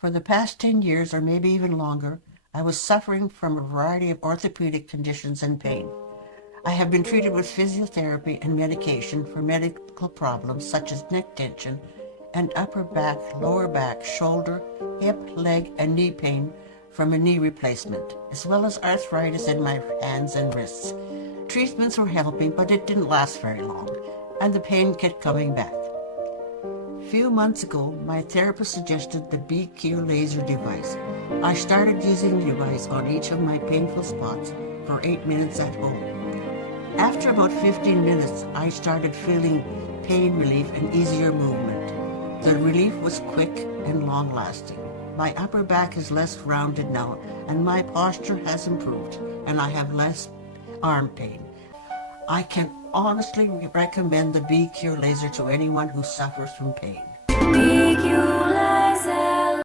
For the past 10 years, or maybe even longer, I was suffering from a variety of orthopedic conditions and pain. I have been treated with physiotherapy and medication for medical problems such as neck tension and upper back, lower back, shoulder, hip, leg, and knee pain from a knee replacement, as well as arthritis in my hands and wrists. Treatments were helping, but it didn't last very long, and the pain kept coming back. A few months ago, my therapist suggested the BQ laser device. I started using the device on each of my painful spots for 8 minutes at home. After about 15 minutes, I started feeling pain relief and easier movement. The relief was quick and long-lasting. My upper back is less rounded now, and my posture has improved, and I have less arm pain. I can honestly recommend the BQ laser to anyone who suffers from pain. BQ